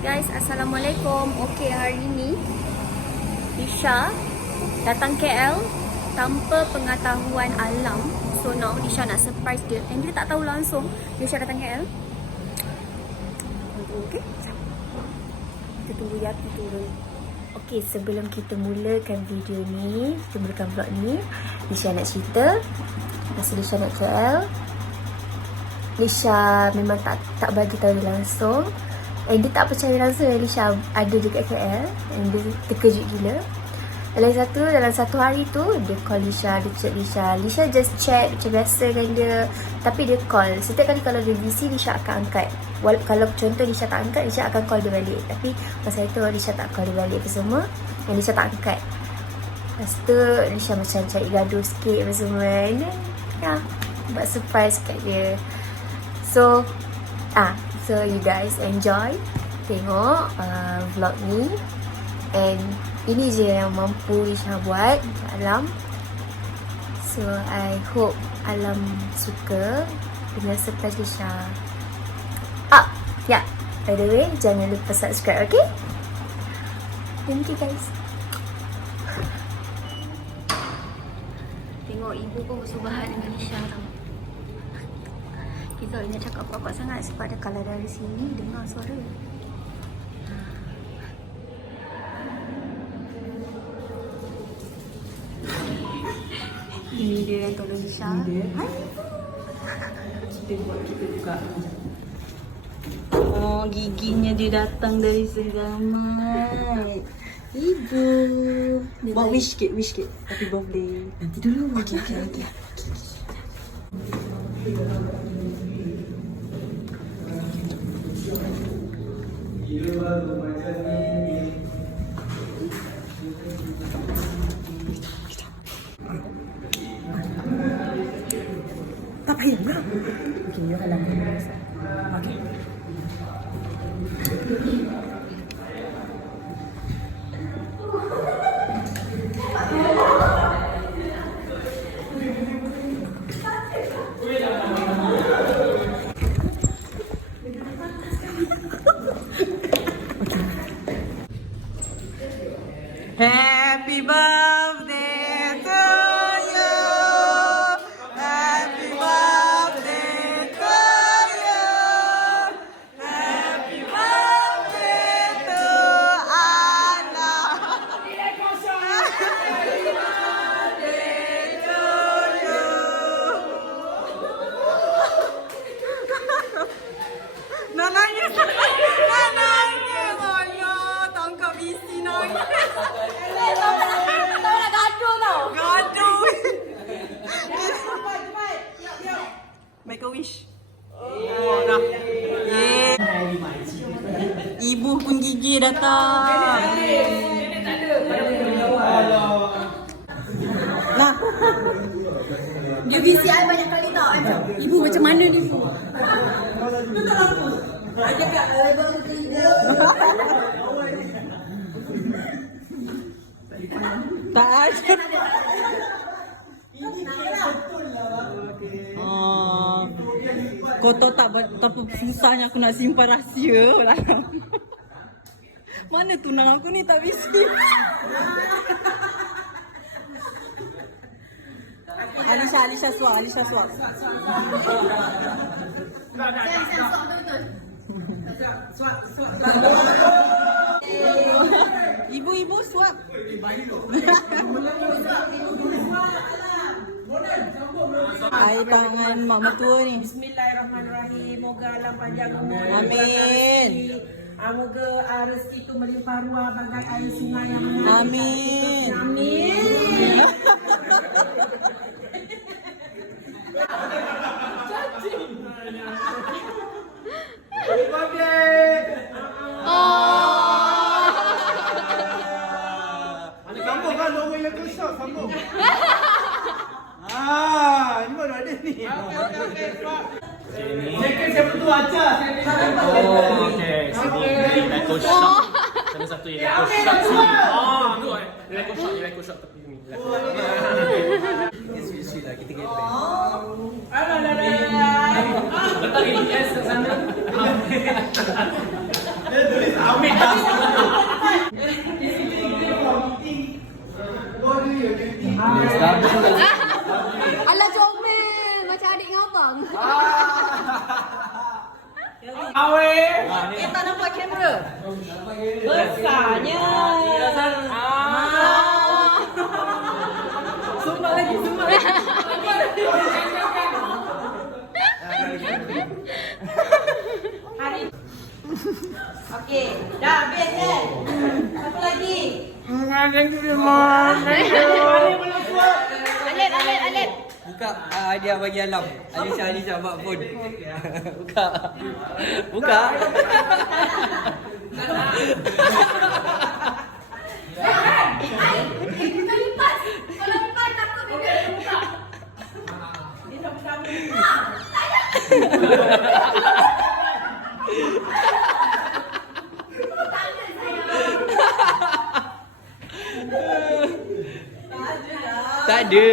guys, Assalamualaikum. Okay, hari ni Lisha datang KL tanpa pengetahuan Alam. So now Lisha nak surprise dia. And dia tak tahu langsung Lisha datang KL. Okay, kita tunggu Yati turun. Okay, sebelum kita mulakan video ni, kita mulakan vlog ni, Lisha nak cerita masa Lisha nak KL, Lisha memang tak bagi tahu dia langsung. And dia tak percaya langsung yang Lisha ada dekat KL. And dia terkejut gila. Dalam satu hari tu, dia call Lisha, dia chat Lisha. Lisha just chat macam biasa kan dia. Tapi dia call. Setiap kali kalau dia busy, Lisha akan angkat. Kalau contoh Lisha tak angkat, Lisha akan call dia balik. Tapi masa itu Lisha tak call dia balik apa semua. Dan Lisha tak angkat. Lepas tu Lisha macam cari gaduh sikit apa semua. And then, buat surprise kat dia. So you guys enjoy tengok vlog ni. And ini je yang mampu Lisha buat Alam. So I hope Alam suka dengan surprise Lisha. By the way, jangan lupa subscribe, okay? Thank you guys. Tengok ibu pun bersubahat dengan Lisha tau. Kita nak cakap apa-apa sangat sebab kalau dari sini dengar suara. Ini dia yang tolong Lisha. Kita buat kita juga. Oh, giginya dia datang dari Segamat. Ibu. Buat wish cake. Happy birthday. Nanti dulu. Okay. Tak payah enggak? Okay, you halang. Okay. Happy birthday to you. Happy birthday to you. Happy birthday to Anna. Happy birthday to you. Nangis. Oh no, tangkap isi nangis. Make a wish. Oh, dah. Yeah. Ibu pun gigi datang. Lah. Dia busy I banyak kali tau. Ibu macam mana ni? Ada kat level 3. Tak ada. Kau tahu tak betapa susahnya aku nak simpan rahsia lah. Mana tunang aku ni tak busy. Alisha suap. Ibu suap. Air tangan mak mertua ni. Bismillahirrahmanirrahim. Moga Alam panjang umur. Amin. Moga rezeki itu melimpah ruah bagai air sungai yang mengalir. Amin. Amin. Sambung kan logo yang kesal sambung. Ini baru ada ni. Okey, Pak. Second siapa tu Aca? Oh, okey. Sini electro shock. Sama satu electro shock sini. Tu electro shock tepi ni. Sweet lah kita get back. Betul ni yes sana. Dia tulis awal. Alah comel macam adik dengan abang. Awe. Tak nampak kamera. Besarnya. Sumbang lagi, sumbang lagi. Okey, dah habis kan? Apa lagi? Alit. Buka hadiah bagi Alam. Alisa buat pun. Buka. Tak ada.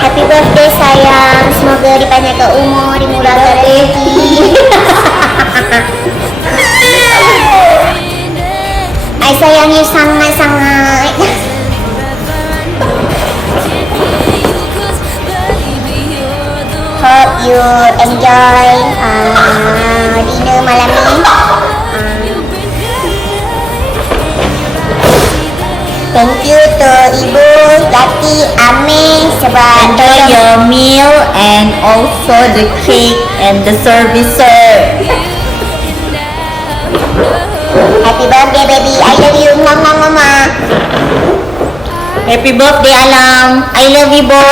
Happy birthday sayang, semoga dipanjangkan umur, dimurahkan rezeki. I sayang you sangat-sangat. Hope you enjoy dinner malam ni. Thank you to Ibu, Yati, Amir sebab Enjoy your meal and also the cake and the servicer. Happy birthday baby, I love you, mama. Happy birthday Alam. I love you both.